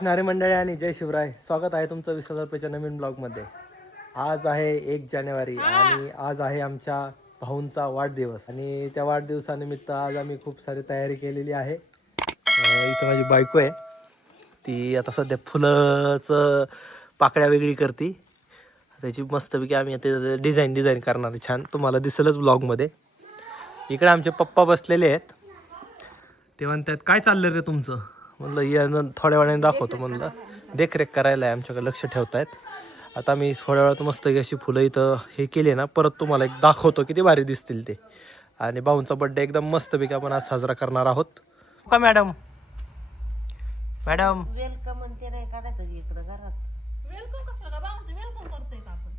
असणारे मंडळी आणि जय शिवराय. स्वागत आहे तुमचं विश्वास रुपयाच्या नवीन ब्लॉगमध्ये. आज आहे एक जानेवारी आणि आज आहे आमच्या भाऊंचा वाढदिवस. आणि त्या वाढदिवसानिमित्त आज आम्ही खूप सारी तयारी केलेली आहे. इथं माझी बायको आहे. ती आता सध्या फुलंचं पाकळ्या वेगळी करते. त्याची मस्तपैकी आम्ही आता डिझाईन डिझाईन करणार आहे. छान. तुम्हाला दिसेलच ब्लॉगमध्ये. इकडे आमचे पप्पा बसलेले आहेत. ते म्हणतात काय चाललं रे तुमचं? म्हणलं या न थोड्या वेळाने दाखवतो म्हणलं. देखरेख करायला आहे आमच्याकडे लक्ष ठेवतायत. आता मी थोड्या वेळात मस्त अशी फुलं इथं हे केले ना परत तुम्हाला एक दाखवतो किती भारी दिसतील ते. आणि भाऊंचा बड्डे एकदम मस्तपैकी आपण आज साजरा करणार आहोत. का मॅडम? मॅडम. वेलकम आणि ते नाही काढायचं की इकडं घरात. वेलकम कसलं का बाबांचं वेलकम करतोय का आपण?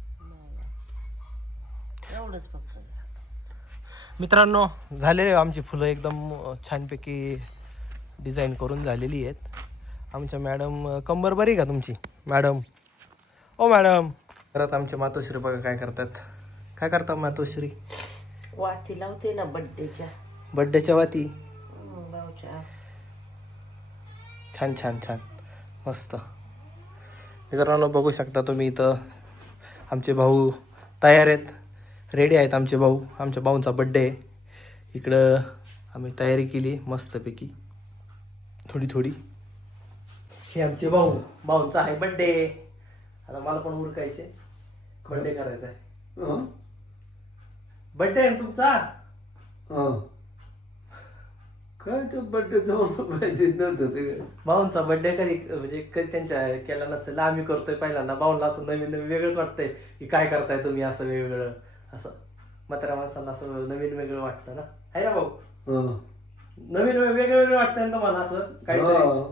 एवढंच फक्त. मित्रांनो झालेले आमची फुलं एकदम छानपैकी डिझाईन करून झालेली आहेत. आमच्या मॅडम कंबर बरी का तुमची? मॅडम. ओ मॅडम. परत आमचे मातोश्री बघा काय करतात. काय करतात मातोश्री? वाती लावते ना बड्डेच्या बड्डेच्या वाती? छान छान छान. मस्त. मित्रांनो बघू शकता तुम्ही इथं आमचे भाऊ तयार आहेत. रेडी आहेत आमचे भाऊ. आमच्या भाऊंचा बड्डे आहे. इकडं आम्ही तयारी केली मस्तपैकी. थोडी थोडी. हे आमचे भाऊ भाऊंचा आहे बड्डे आता मला पण उरकायचे बड्डे करायचा आहे. बड्डे आहे ना तुमचा? काय ते बड्डे जाऊन पाहिजे नव्हतं ते. भाऊंचा बर्थडे कधी म्हणजे कधी त्यांच्या केला नसेल. आम्ही करतोय पहिल्यांदा. भाऊंला असं नवीन नवीन वेगळंच वाटतंय की काय करताय तुम्ही असं वेगवेगळं असं. म्हाताऱ्या माणसाला असं नवीन वेगळं वाटतं ना. आहे ना भाऊ? हं. नवीन वेगळं वेगळं वाटतंय ना तुम्हाला असं काहीतरी? हं.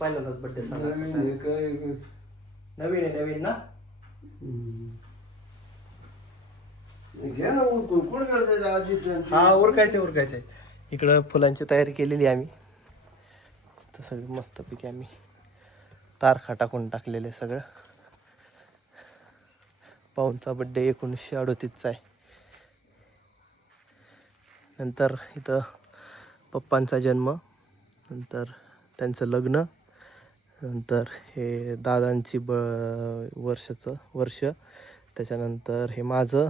पहिल्यांदाच बर्थडे नवीन हे काय? नवीन आहे नवीन ना? हं. घ्या ना उरकून. कोण करताय आजी हा उरकायचे उरकायचे. इकडं फुलांची तयारी केलेली आहे आम्ही. तर सगळं मस्तपैकी आम्ही तारखा टाकून टाकलेले सगळं. पाऊनचा बड्डे एकोणीसशे अडोतीसचा आहे. नंतर इथं पप्पांचा जन्म नंतर त्यांचं लग्न नंतर हे दादांची ब वर्षाचं वर्ष त्याच्यानंतर हे माझं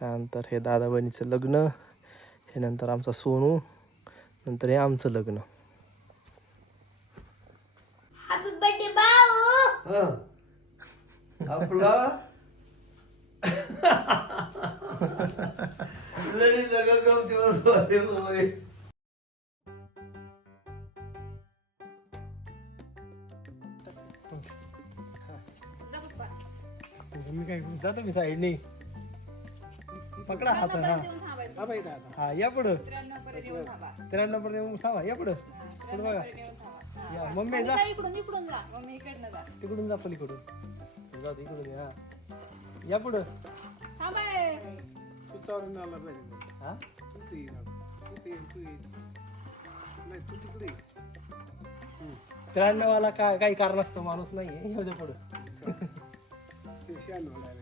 त्यानंतर हे दादा बहिणीचं लग्न हे नंतर आमचा सोनू नंतर हे आमचं लग्न. हॅपी बर्थडे भाऊ! हं. आपला? लई जगा कम दिवस वाले होय. मी काय जातो मी साईडने पकडा हात हा हा बाई हा या पुढं त्र्याण्णव पर्यंत येऊन थांबा या पुढं पुढं बघा या मम्मी जा इकडून इकडून जा मम्मी इकडनं जा तिकडून जा पलीकडून जा तिकडून या पुढं तू चालून आला पाहिजे हा तू ते ये ना. तू ते ये, तू ये. नाही तू तिकडे ये. त्र्याण्णवाला काय काही कारण असतं माणूस नाही येऊ दे पुढं ते शान होणार आहे.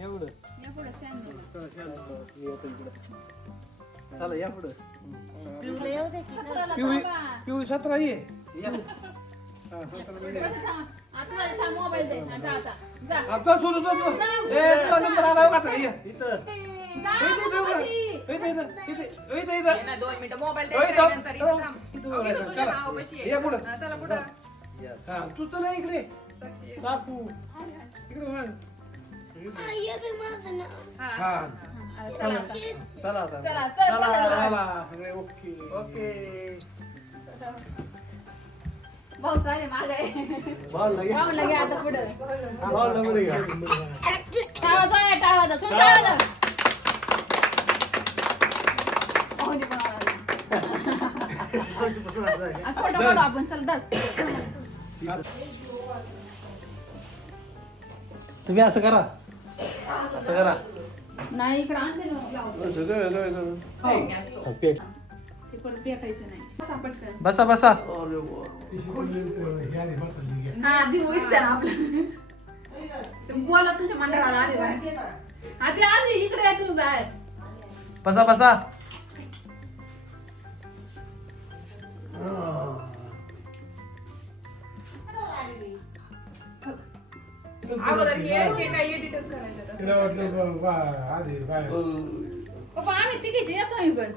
या पुढं. चला, शान. या पुढं चला या पिवळी सतरा ये हा, सतरा. आता मोबाईल दे. आता. जा. आता सोडू जा. तू. ए, तुझा नंबर आला का आता? ये. इथं. जा, दोन मिनिटं. मोबाईल चला. पुढं. तू चला इकडे. सापू इकडे हा, हा. हा, चला आता. चला आता चला, भाऊ लगे. आता पुढं. बॉल लगे का टाळा सोड फोटो काढू आपण चल. तुम्ही असं करा. असं करा. नाही इकडे आणते ना. सगळं. पेट ते परत पेटायचं नाही. बसा बसा बसा. अरे वा. हा आपलं. बोला तुमच्या मंडळाला आले बाहेर. हा इकडे या तुम्ही बाहेर. बसा बसा. अगोदर हे हे काय एडिटच करायचं तिला वाटलं बा- बा- आधी बाहेर. पप्पा आम्ही तिघीचे येतो आम्ही पण.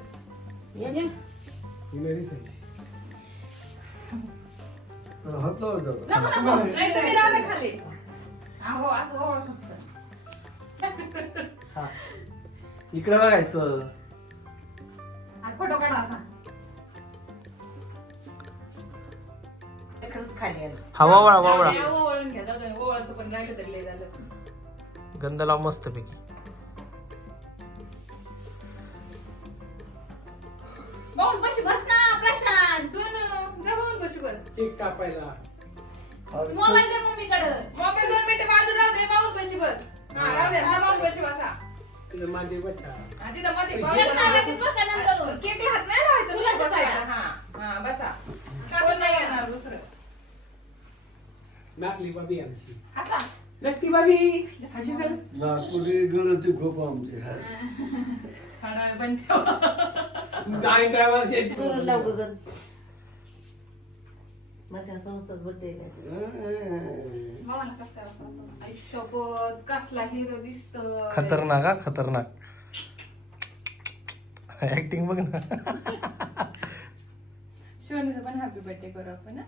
इकडे बघायचं. फोटो काढा असा. हा वावळा गंध लाव मस्त पैकी बाऊन कशी बस ना प्रशांत. सोनू जा बाऊन कशी बस. केक कापायला. मोबाईल दे मम्मीकडे. मोबाईल दोन मिनिटं बाजू राहू दे बाऊन कशी बस. हा राहू दे हा बाऊन कशी बसा. तिला माझे बच्चा हा, तिथं मध्ये बाऊन बसा. केकला हात नाही लावायचं तुला बसायचं. हा हा बसा. कोण नाही येणार दुसरं? नाकली बाबी आमची. असा? नक्की बाबी हशी कर. नागपुरी खूप आमचे. वेळ पण ठेव. यायची चोरून लाव गगन माझ्या बर्थडे शपथ कसला हिरो खतरनाक हा खतरनाक. ऍक्टिंग बघ ना. शिवणीचा पण हॅपी बर्थडे करू आपण हा?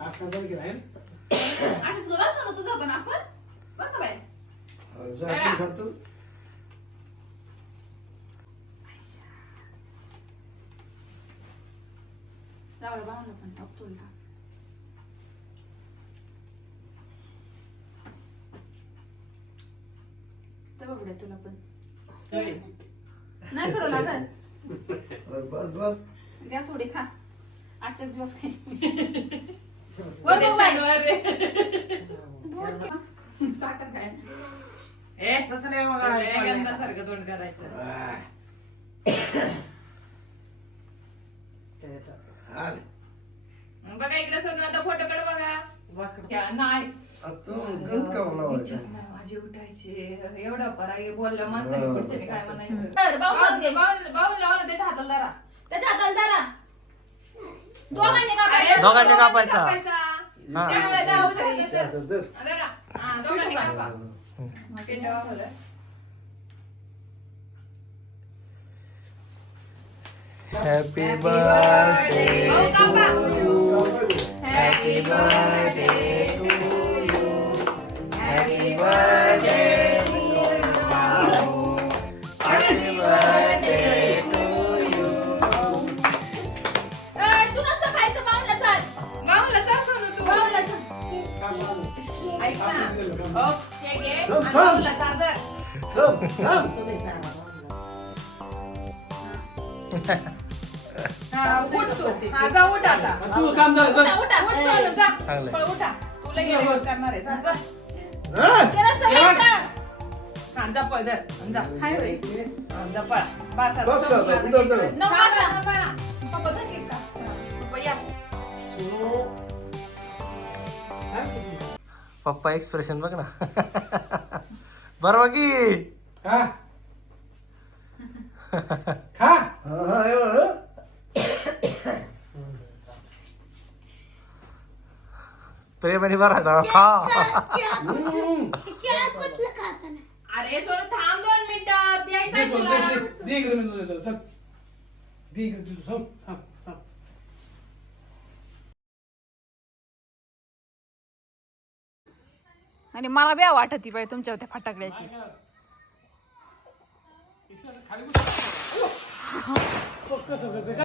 आता बरं असंच करू असं ना तुझं पण आपण? बघ ना बाई? खातो. जावळ बावलं पण टाक तुला तर बघ रे तुला पण नाही खडू लागत बस बस घ्या थोडी खा आजच्या दिवस खायची वर बघ बाई. साखर काय तसं नाही मग सारखं तोंड करायचं बघा इकडे सोनू आता फोटो कडे बघा. त्या नाही. आता गणत का लावायचा इच्छाच नाही माझी उठायची. एवढा पराई बोललं माणसाने. पुढच्याने काय म्हणायचं. बाऊल बाऊल लावा ना त्याच्या हाताला धरा त्याच्या हाताला धरा दोघांनी कापायचा. दोघांनी कापायचा. हा. त्यामुळे त्या उठायला धरा. आता तर धरा. हा, दोघांनी कापा. पेंड्या वाजवल्या. हॅपी बर्थडे ऐक ना. हो, घे. आणि हा, उठ तू. हा, जा उठ आता. तू काम झालं उठ सोनू, जा. चांगलंय. पळ, उठा. तुला येण्यावर करणार आहे. जा, जा. हा, जा पळ, धर. जा. हाय होय. हा, जा पळा. बसा, बस पप्पा एक्सप्रेशन बघ ना बरोबर की खा खा हा, हा? प्रेमाने भरायचा खा हम्म. अरे सोनू थांब दोन मिनिटं द्यायचं दे आहे इकडे, तुला दे, दे, दे इकडे मी तुला देतो. चल. दे इकडे तुझं थांब, आणि मला ब्या वाटत बाई तुमच्या त्या फटाकड्याची. खाली